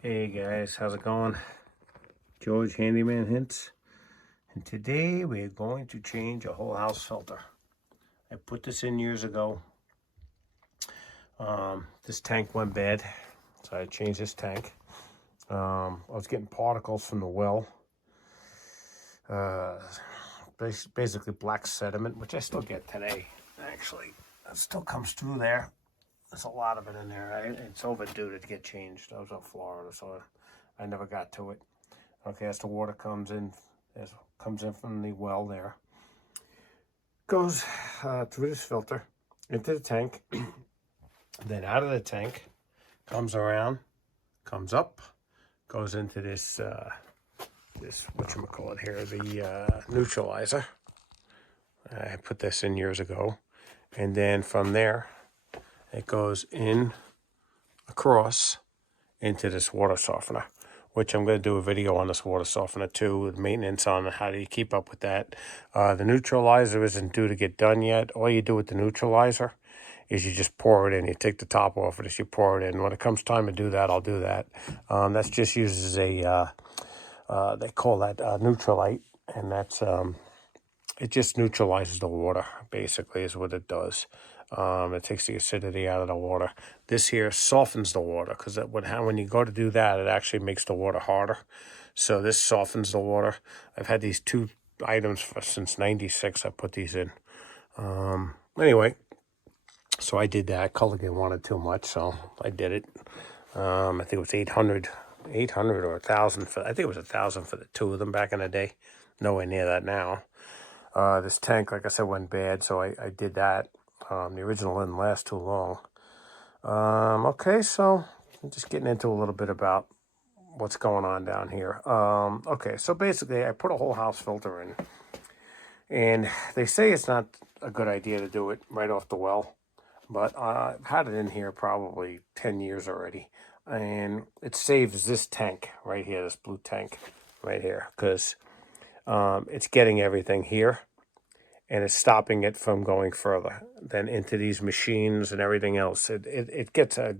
Hey guys, how's it going? George Handyman Hints, and today we're going to change a whole house filter. I put this in years ago. This tank went bad, so I changed this tank. I was getting particles from the well, basically black sediment, which I still get today. Actually, it still comes through there. There's a lot of it in there. It's overdue to get changed. I was in Florida, so I never got to it. Okay, as the water comes in from the well there, goes through this filter into the tank, then out of the tank, comes around, comes up, goes into this whatchamacallit here, the neutralizer. I put this in years ago, and then from there, it goes in across into this water softener, which I'm going to do a video on this water softener too, with maintenance on how do you keep up with that. The neutralizer isn't due to get done yet. All you do with the neutralizer is you just pour it in. You take the top off it as you pour it in. When it comes time to do that, I'll do that. That's just used as a, they call that Neutralite, and that's, it just neutralizes the water, basically, is what it does. It takes the acidity out of the water. This here softens the water, because when you go to do that, it actually makes the water harder. So this softens the water. I've had these two items since '96. I put these in. Anyway, so I did that. Culligan wanted too much, so I did it. I think it was 800 or 1,000 for. I think it was 1,000 for the two of them back in the day. Nowhere near that now. This tank, like I said, went bad, so I did that. The original didn't last too long. Okay, so I'm just getting into a little bit about what's going on down here. Okay, so basically I put a whole house filter in, and they say it's not a good idea to do it right off the well, but I've had it in here probably 10 years already, and it saves this tank right here, this blue tank right here, because it's getting everything here, and it's stopping it from going further than into these machines and everything else. It gets a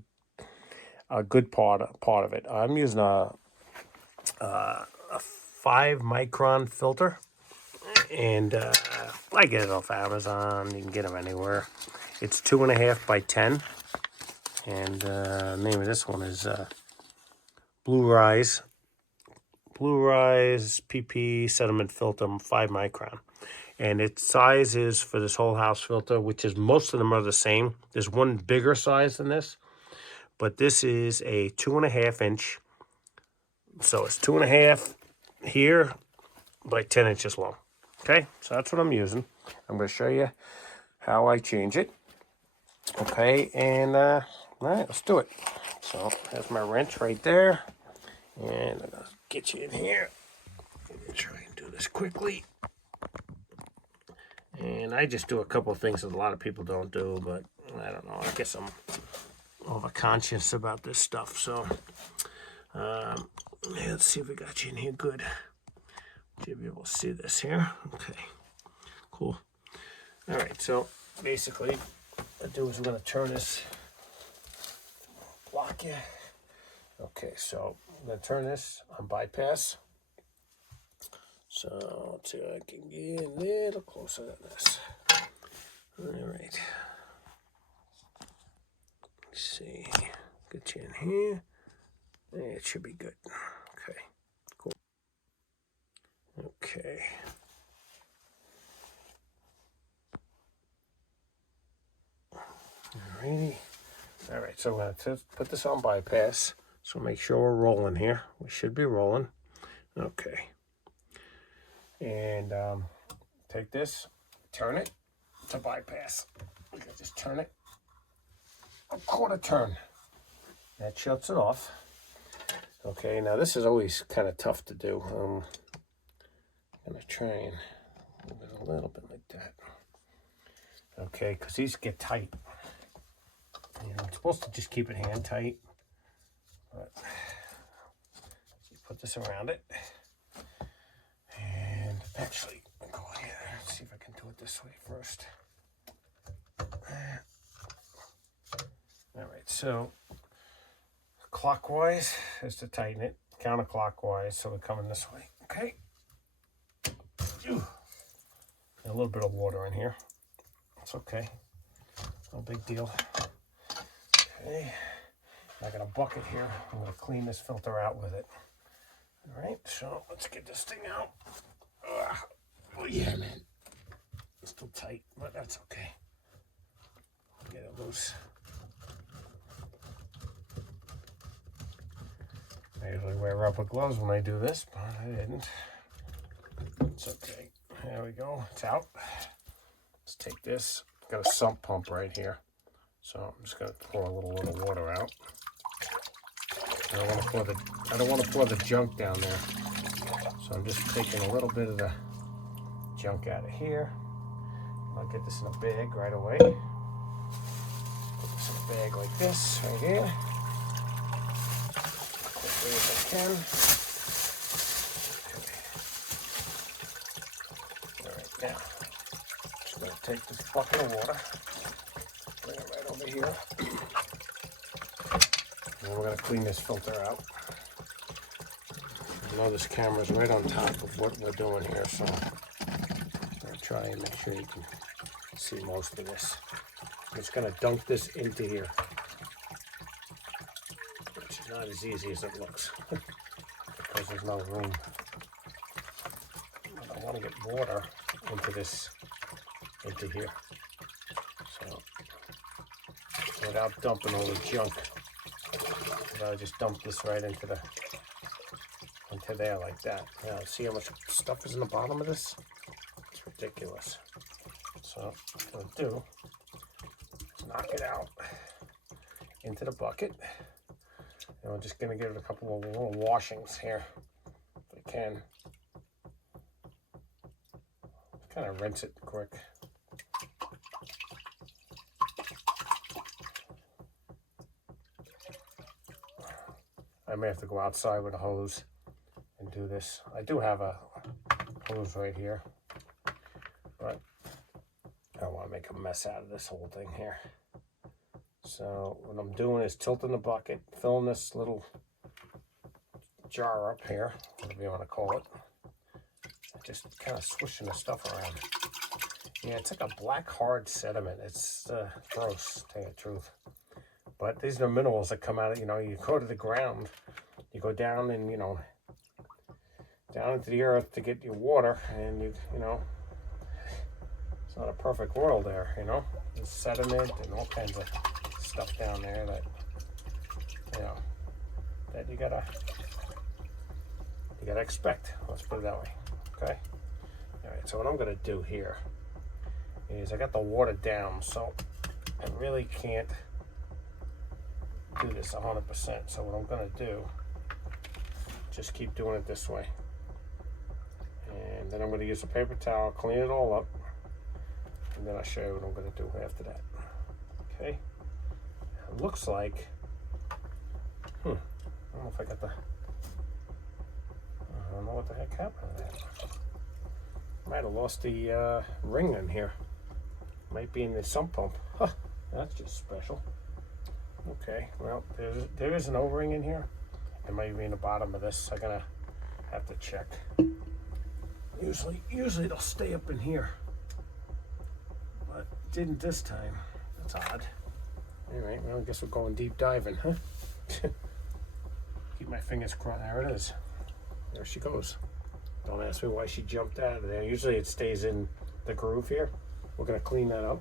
good part of it. I'm using a 5-micron filter, and I get it off Amazon. You can get them anywhere. It's 2.5 by 10, and the name of this one is Blue Rise PP sediment filter 5-micron. And its size is, for this whole house filter, which is, most of them are the same. There's one bigger size than this, but this is a 2.5 inch. So it's 2.5 here by 10 inches long. Okay, so that's what I'm using. I'm going to show you how I change it. Okay, and all right, let's do it. So there's my wrench right there, and I'm going to get you in here. Try and do this quickly. And I just do a couple of things that a lot of people don't do, but I don't know. I guess I'm overconscious about this stuff. So let's see if we got you in here good. Should be able to see this here. Okay, cool. All right, so basically what I do is we're going to turn this block here. Okay, so I'm going to turn this on bypass. So let's see if I can get a little closer than this. All right. Let's see. Get you in here. It should be good. Okay. Cool. Okay. Alrighty. All right. So we're going to put this on bypass. So make sure we're rolling here. We should be rolling. Okay. And take this, turn it to bypass. We can just turn it a quarter turn. That shuts it off. Okay, now this is always kind of tough to do. I'm going to try and move it a little bit like that. Okay, because these get tight. You know, it's supposed to just keep it hand tight. But you put this around it. And actually, go ahead. Let's see if I can do it this way first. All right, so clockwise is to tighten it, counterclockwise, so we're coming this way. Okay. A little bit of water in here. It's okay. No big deal. Okay. I got a bucket here. I'm going to clean this filter out with it. All right, so let's get this thing out. Oh yeah, man. It's still tight, but that's okay. Get it loose. I usually wear rubber gloves when I do this, but I didn't. It's okay. There we go. It's out. Let's take this. Got a sump pump right here. So I'm just gonna pour a little water out. I don't want to pour the junk down there. So I'm just taking a little bit of the junk out of here. I'll get this in a bag right away. Put this in a bag like this right here. Quickly as I can. Okay. All right, now just going to take this bucket of water, bring it right over here, and we're going to clean this filter out. I know this camera's right on top of what we're doing here, so I'm going to try and make sure you can see most of this. I'm just going to dunk this into here, which is not as easy as it looks because there's no room. I want to get water into this, into here. So without dumping all the junk, I'll just dump this right into there like that. Now see how much stuff is in the bottom of this? It's ridiculous. So what I'm gonna do is knock it out into the bucket, and we're just gonna give it a couple of little washings here if I can. Kind of rinse it quick. I may have to go outside with a hose and do this. I do have a hose right here, but I don't want to make a mess out of this whole thing here. So what I'm doing is tilting the bucket, filling this little jar up here, whatever you want to call it. Just kind of swishing the stuff around. Yeah, it's like a black hard sediment. It's gross, to tell you the truth. But these are minerals that come out of, you go to the ground, you go down and, down into the earth to get your water, and it's not a perfect world there, There's sediment and all kinds of stuff down there that, that you gotta expect. Let's put it that way. Okay. All right. So what I'm gonna do here is I got the water down, so I really can't do this 100%. So what I'm gonna do, just keep doing it this way, and then I'm gonna use a paper towel, clean it all up, and then I'll show you what I'm gonna do after that. Okay. It looks like, I don't know if I got the. I don't know what the heck happened to that. Might have lost the ring in here. Might be in the sump pump. Huh, that's just special. Okay, well, there is an O-ring in here. It might be in the bottom of this. I'm gonna have to check. Usually they'll stay up in here, but it didn't this time. That's odd. All right, well, I guess we're going deep diving, huh? Keep my fingers crossed. There it is. There she goes. Don't ask me why she jumped out of there. Usually it stays in the groove here. We're gonna clean that up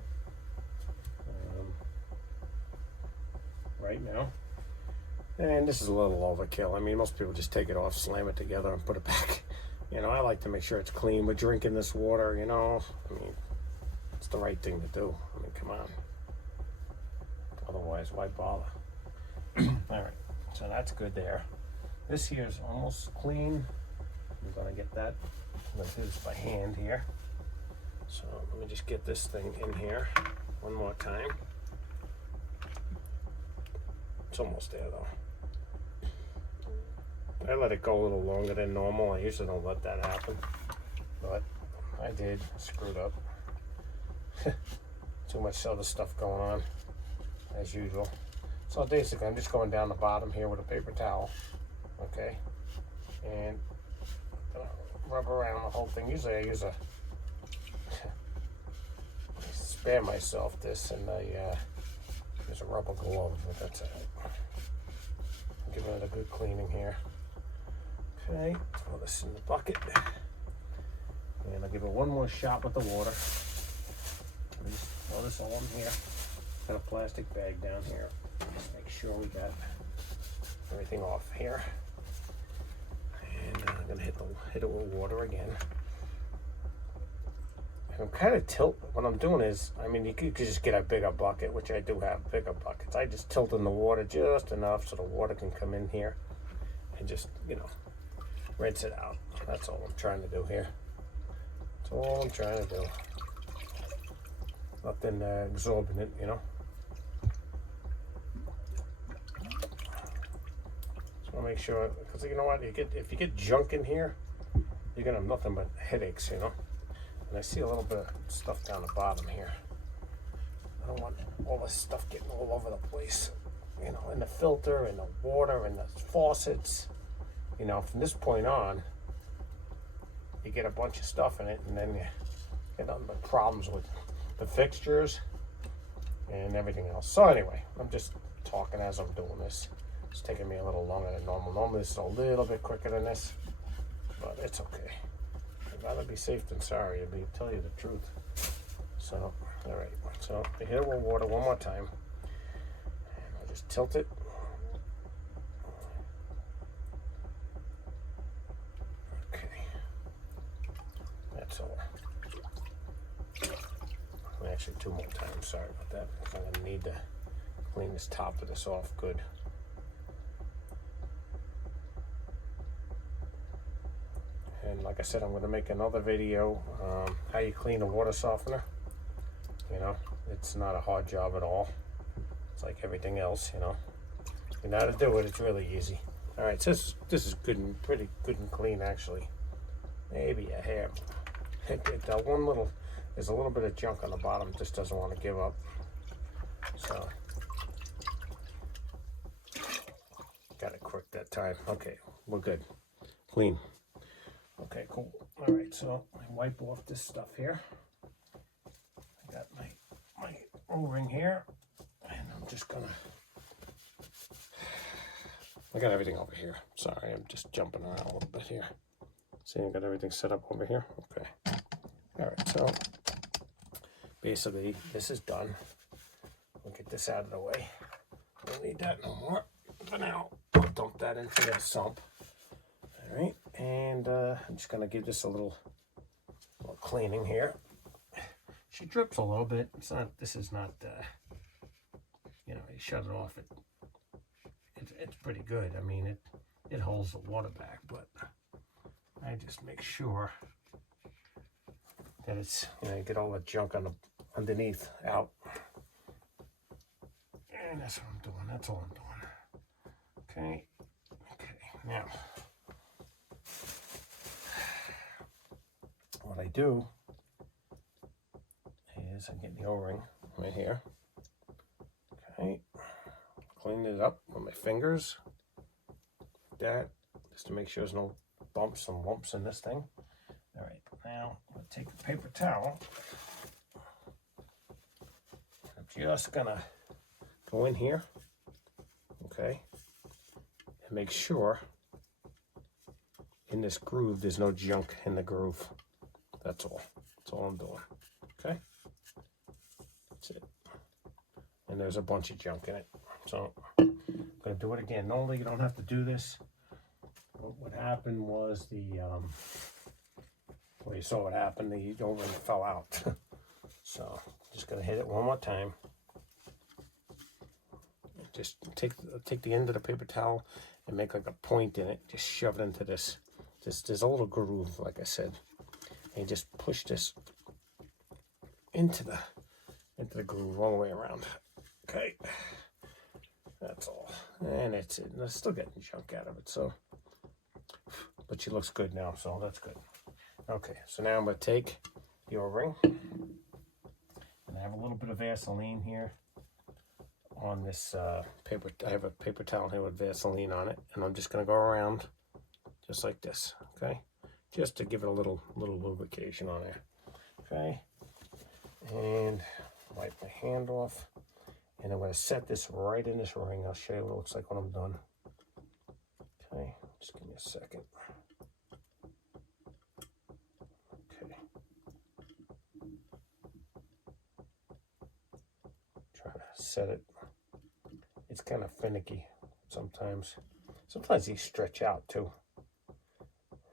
right now. And this is a little overkill. I mean, most people just take it off, slam it together, and put it back. I like to make sure it's clean. We're drinking this water, I mean, it's the right thing to do. I mean, come on. Otherwise, why bother? All right, so that's good there. This here is almost clean. I'm gonna get that. I'm gonna do this by hand here. So let me just get this thing in here one more time. It's almost there though. I let it go a little longer than normal. I usually don't let that happen, but I did. Screwed up. Too much other stuff going on, as usual. So basically, I'm just going down the bottom here with a paper towel, okay, and rub around the whole thing. Usually I use a, spare myself this, and I use a rubber glove, but that's it. Give it a good cleaning here. Okay, throw this in the bucket. And I'll give it one more shot with the water. Just throw this all in here. Got a plastic bag down here. Just make sure we got everything off here. And I'm gonna hit it with water again. And I'm kind of what I'm doing is, I mean, you could just get a bigger bucket, which I do have bigger buckets. I just tilt in the water just enough so the water can come in here and just, you know, rinse it out. That's all I'm trying to do here. That's all I'm trying to do. Nothing exorbitant, you know. Just want to make sure, because you know what, if you get junk in here, you're gonna have nothing but headaches, you know. And I see a little bit of stuff down the bottom here. I don't want all this stuff getting all over the place, you know, in the filter, in the water, in the faucets. You know, from this point on, you get a bunch of stuff in it, and then you get nothing but problems with the fixtures and everything else. So anyway, I'm just talking as I'm doing this. It's taking me a little longer than normal. Normally this is a little bit quicker than this, but it's okay. I'd rather be safe than sorry, to tell you the truth. So, all right. So I hit it with water one more time, and I'll just tilt it. Okay, that's all. Actually, two more times. Sorry about that. I'm gonna need to clean this top of this off good. And like I said, I'm going to make another video how you clean a water softener. You know, it's not a hard job at all. It's like everything else, you know. You know how to do it, it's really easy. All right, so this is good and pretty good and clean, actually. Maybe a hair. That one little, there's a little bit of junk on the bottom, just doesn't want to give up. So, got it quick that time. Okay, we're good. Clean. Okay, cool. All right, so I wipe off this stuff here. I got my O-ring here, and I'm just gonna. I got everything over here. Sorry, I'm just jumping around a little bit here. See, I got everything set up over here. Okay. All right, so basically this is done. We'll get this out of the way. Don't need that no more. For now, I'll dump that into the sump. All right, and I'm just gonna give this a little cleaning here. She drips a little bit. It's not. This is not. You know, you shut it off. It's pretty good. I mean, it holds the water back, but I just make sure that it's, you know, you get all the junk on the underneath out. And that's what I'm doing. That's all I'm doing. Okay. Okay. Now, what I do is I get the O-ring right here. Okay. Clean it up with my fingers. Like that. Just to make sure there's no bumps and lumps in this thing. All right. Now, I'm going to take a paper towel. I'm just going to go in here. Okay. And make sure in this groove there's no junk in the groove. That's all. That's all I'm doing. Okay. That's it. And there's a bunch of junk in it. So I'm going to do it again. Normally you don't have to do this. But what happened was well, you saw what happened. The O-ring fell out. So I'm just going to hit it one more time. Just take the end of the paper towel and make like a point in it. Just shove it into this. There's a little groove, like I said. And just push this into the groove all the way around. Okay. That's all. And it's it. And I'm still getting junk out of it, so. But she looks good now, so that's good. Okay, so now I'm going to take the O-ring. And I have a little bit of Vaseline here on this paper. I have a paper towel here with Vaseline on it, and I'm just going to go around just like this, okay? Just to give it a little lubrication on there, okay? And wipe my hand off, and I'm going to set this right in this ring. I'll show you what it looks like when I'm done. Okay, just give me a second. Okay. Try to set it. It's kind of finicky sometimes. Sometimes these stretch out too.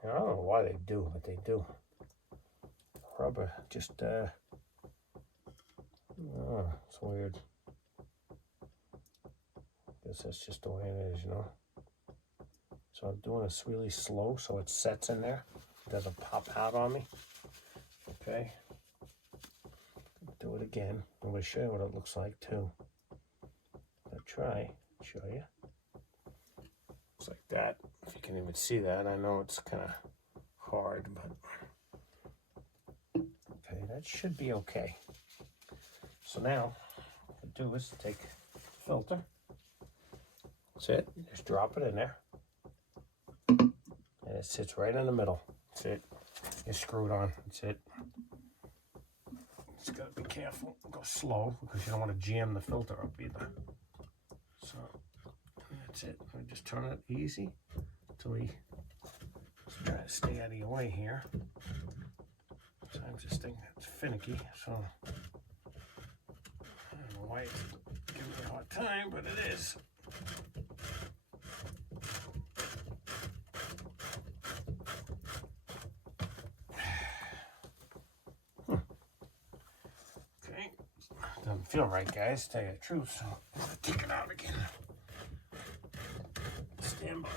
And I don't know why they do, but they do. Rubber just, oh, it's weird. Guess that's just the way it is, you know. So I'm doing this really slow so it sets in there. It doesn't pop out on me. Okay. Do it again. I'm going to show you what it looks like too. I'll try to show you. Looks like that. If you can even see that. I know it's kind of hard, but okay, that should be okay. So now what I do is take the filter. That's it. Just drop it in there. And it sits right in the middle. That's it. It's screwed on. That's it. Just gotta be careful. Go slow because you don't want to jam the filter up either. So that's it. I just turn it easy until we try to stay out of your way here. Sometimes this thing is finicky, so I don't know why it's giving me a hard time, but it is. Okay, doesn't feel right, guys, to tell you the truth, so I'm gonna take it out again. Stand by.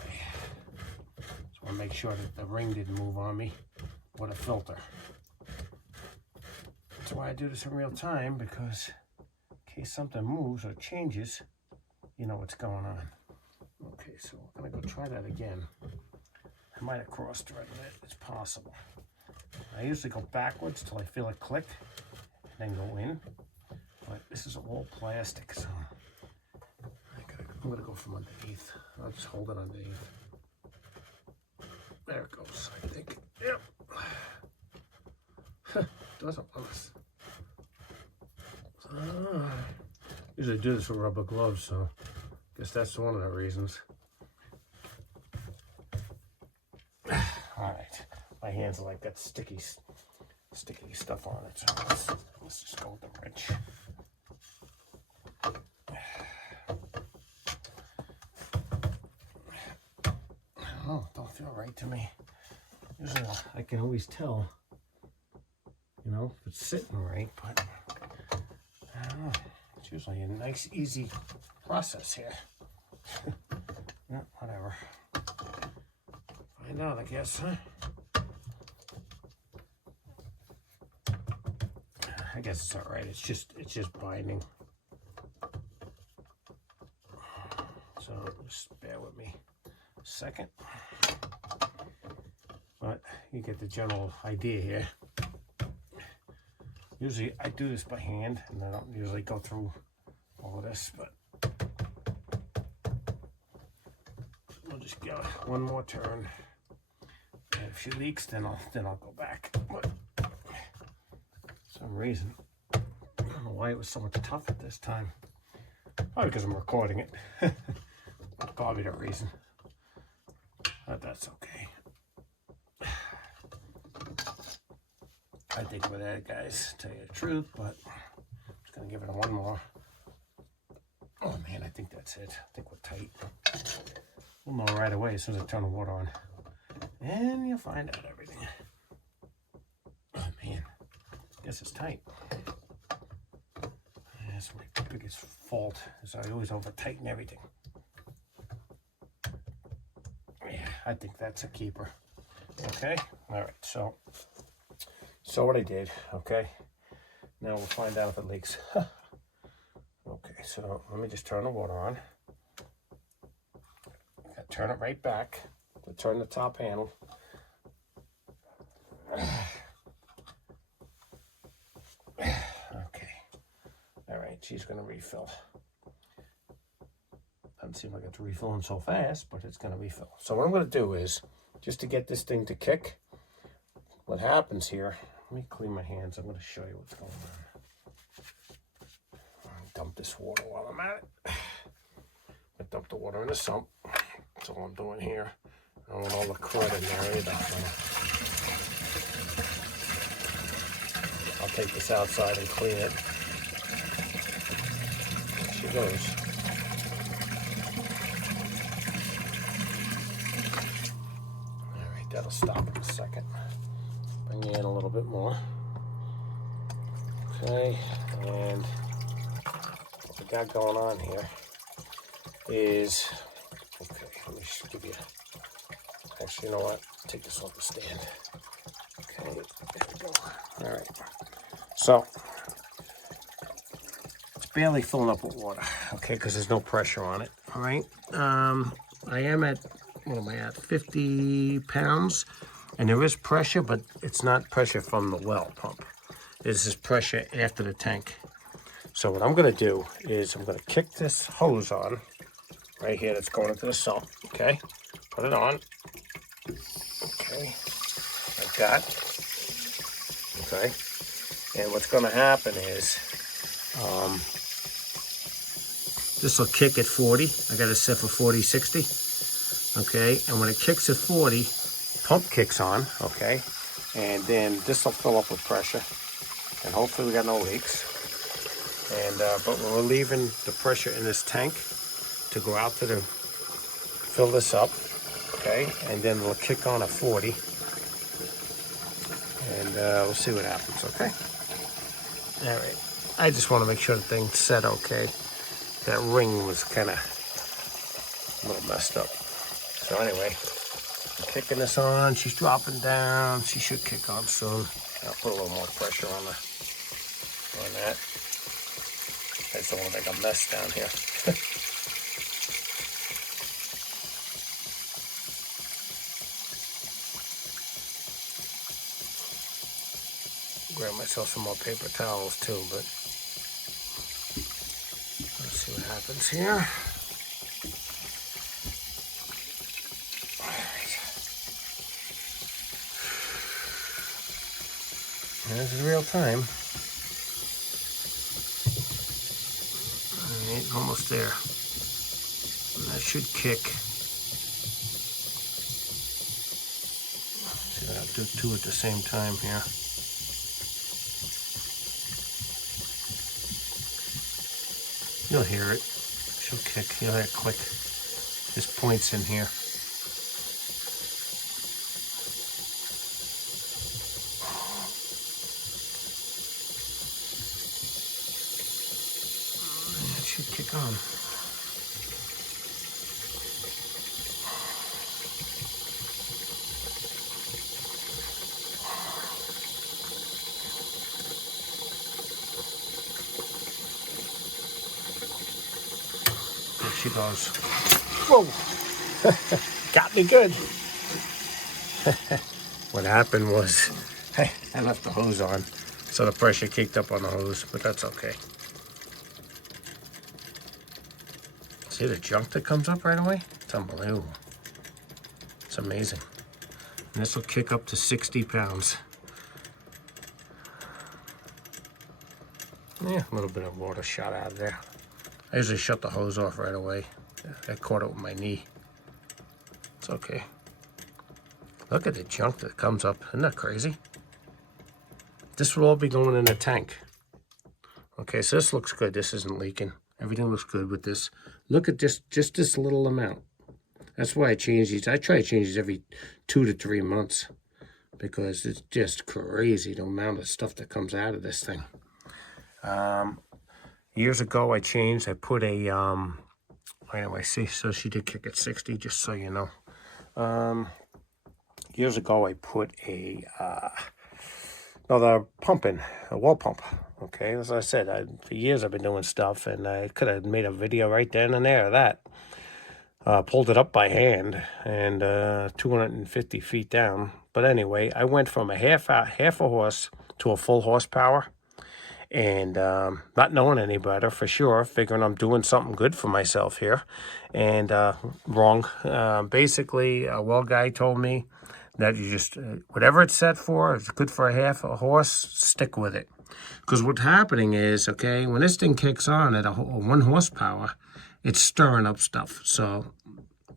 Just want to make sure that the ring didn't move on me with a filter. That's why I do this in real time, because in case something moves or changes, you know what's going on. Okay, so we're gonna go try that again. I might have cross-threaded it, it's possible. I usually go backwards till I feel it click, and then go in. But this is all plastic, so I'm gonna go from underneath. I'll just hold it underneath. There it goes, I think. Yep. Doesn't want us. Usually do this with rubber gloves, so I guess that's one of the reasons. All right, my hands are like got sticky stuff on it, so let's just go with the wrench. Oh, don't feel right to me. Usually I can always tell, you know, if it's sitting right, but I don't know. It's usually a nice, easy process here. Yeah, whatever. Find out, I guess, huh? I guess it's all right. It's just binding. So just bear with me a second. But you get the general idea here. Usually I do this by hand, and I don't usually go through all of this, but we'll just give it one more turn. And if she leaks, then I'll go back. But for some reason, I don't know why it was so much tougher this time. Probably because I'm recording it. That's probably the reason. But that's okay. I think we're there, guys, to tell you the truth, but I'm just gonna give it a one more. Oh man, I think that's it. I think we're tight. We'll know right away as soon as I turn the water on. And you'll find out everything. Oh man, guess it's tight. That's my biggest fault, is I always over tighten everything. Yeah, I think that's a keeper. Okay, all right, so what I did, okay, now we'll find out if it leaks. Okay, so let me just turn the water on. Turn it right back to turn the top handle. Okay, all right, she's gonna refill. Doesn't seem like it's refilling so fast, but it's going to refill. So what I'm going to do is, just to get this thing to kick, what happens here, let me clean my hands. I'm going to show you what's going on. Dump this water while I'm at it. I dump the water in the sump. That's all I'm doing here. I don't want all the crud in there either. I'll take this outside and clean it. There she goes. All right, that'll stop in a second. Bring in a little bit more. Okay, and what we got going on here is, okay, let me just give you, actually, you know what? Take this off the stand. Okay, there we go. All right. So, it's barely filling up with water, okay, because there's no pressure on it, all right? I am at, what am I at, 50 pounds, and there is pressure, but it's not pressure from the well pump. This is pressure after the tank. So what I'm gonna do is I'm gonna kick this hose on, right here that's going into the sump, okay? Put it on, okay, like that, okay? And what's gonna happen is, this will kick at 40. I got it set for 40, 60, okay? And when it kicks at 40, pump kicks on, okay? And then this will fill up with pressure, and hopefully we got no leaks. And but we're relieving the pressure in this tank to go out to the, fill this up, okay? And then we'll kick on at 40, and we'll see what happens, okay? All right, I just want to make sure the thing's set okay. That ring was kind of a little messed up. So anyway, I'm kicking this on, she's dropping down, she should kick on soon. I'll put a little more pressure on that. I just don't want to make a mess down here. Grab myself some more paper towels too, but let's see what happens here. All right. This is real time. All right, almost there. And that should kick. See, I'll do two at the same time here. You'll hear it. She'll kick. You'll hear it click. There's points in here. And that should kick on. There she goes. Whoa! Got me good. What happened was I left the hose on, so the pressure kicked up on the hose, but that's okay. See the junk that comes up right away? It's unbelievable. It's amazing. And this will kick up to 60 pounds. Yeah, a little bit of water shot out of there. I usually shut the hose off right away. I caught it with my knee. It's okay. Look at the junk that comes up. Isn't that crazy? This will all be going in the tank. Okay, so this looks good. This isn't leaking. Everything looks good with this. Look at this, just this little amount. That's why I change these. I try to change these every 2 to 3 months because it's just crazy the amount of stuff that comes out of this thing. Years ago, I changed. I put a, anyway, see, so she did kick at 60, just so you know. Years ago, I put a, another pump in, a wall pump. Okay, as I said, for years I've been doing stuff, and I could have made a video right then and there of that. Pulled it up by hand, and 250 feet down. But anyway, I went from a half a horse to a full horsepower, And not knowing any better for sure, figuring I'm doing something good for myself here, and wrong. Basically, a well guy told me that you just, whatever it's set for, if it's good for a half a horse, stick with it. Because what's happening is, okay, when this thing kicks on at a 1 horsepower, it's stirring up stuff. So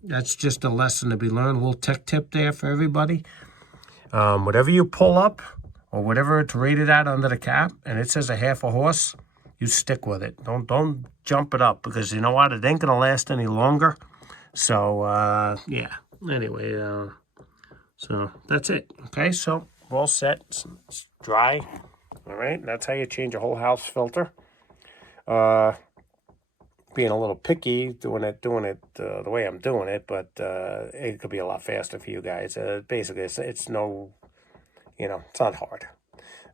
that's just a lesson to be learned. A little tech tip there for everybody. Whatever you pull up, or whatever it's rated at under the cap, and it says a half a horse, you stick with it. Don't jump it up, because you know what? It ain't gonna last any longer. So yeah. Anyway, so that's it. Okay, so we're all set. It's dry. All right, that's how you change a whole house filter. Being a little picky, doing it the way I'm doing it, but it could be a lot faster for you guys. Basically, it's no, it's not hard.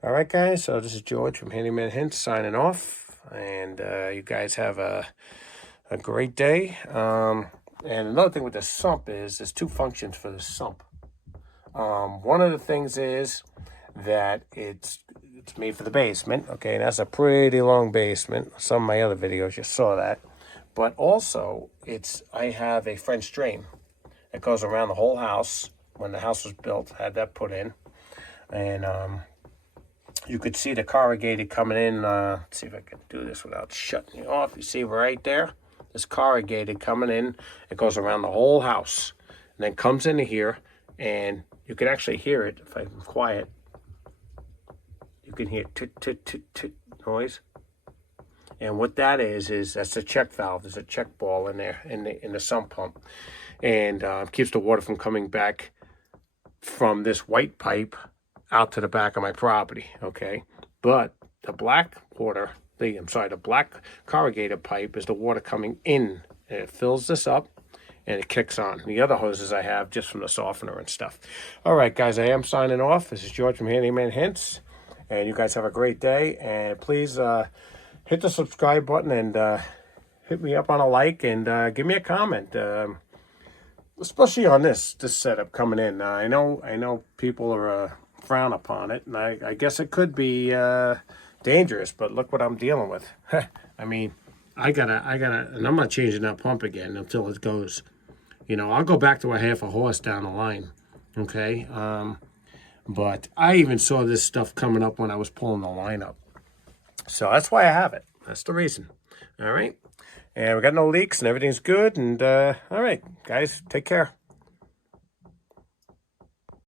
All right, guys, so this is George from Handyman Hints signing off, and you guys have a great day. And another thing with the sump is there's 2 functions for the sump. One of the things is that it's made for the basement, okay, and that's a pretty long basement. Some of my other videos, you saw that. But also, I have a French drain that goes around the whole house. When the house was built, I had that put in. And you could see the corrugated coming in. Let's see if I can do this without shutting you off. You see right there? This corrugated coming in. It goes around the whole house. And then comes into here. And you can actually hear it if I'm quiet. You can hear tit noise. And what that is that's a check valve. There's a check ball in there in the sump pump. And keeps the water from coming back from this white pipe out to the back of my property, okay? But the black water, the black corrugated pipe is the water coming in. And it fills this up and it kicks on. The other hoses I have just from the softener and stuff. All right, guys, I am signing off. This is George from Handyman Hints. And you guys have a great day. And please hit the subscribe button and hit me up on a like and give me a comment. Especially on this setup coming in. I know people are frown upon it, and I guess it could be dangerous. But look what I'm dealing with. I mean, I gotta, and I'm not changing that pump again until it goes. I'll go back to a half a horse down the line. Okay. But I even saw this stuff coming up when I was pulling the line up. So that's why I have it. That's the reason. All right. And we got no leaks and everything's good. And all right, guys, take care.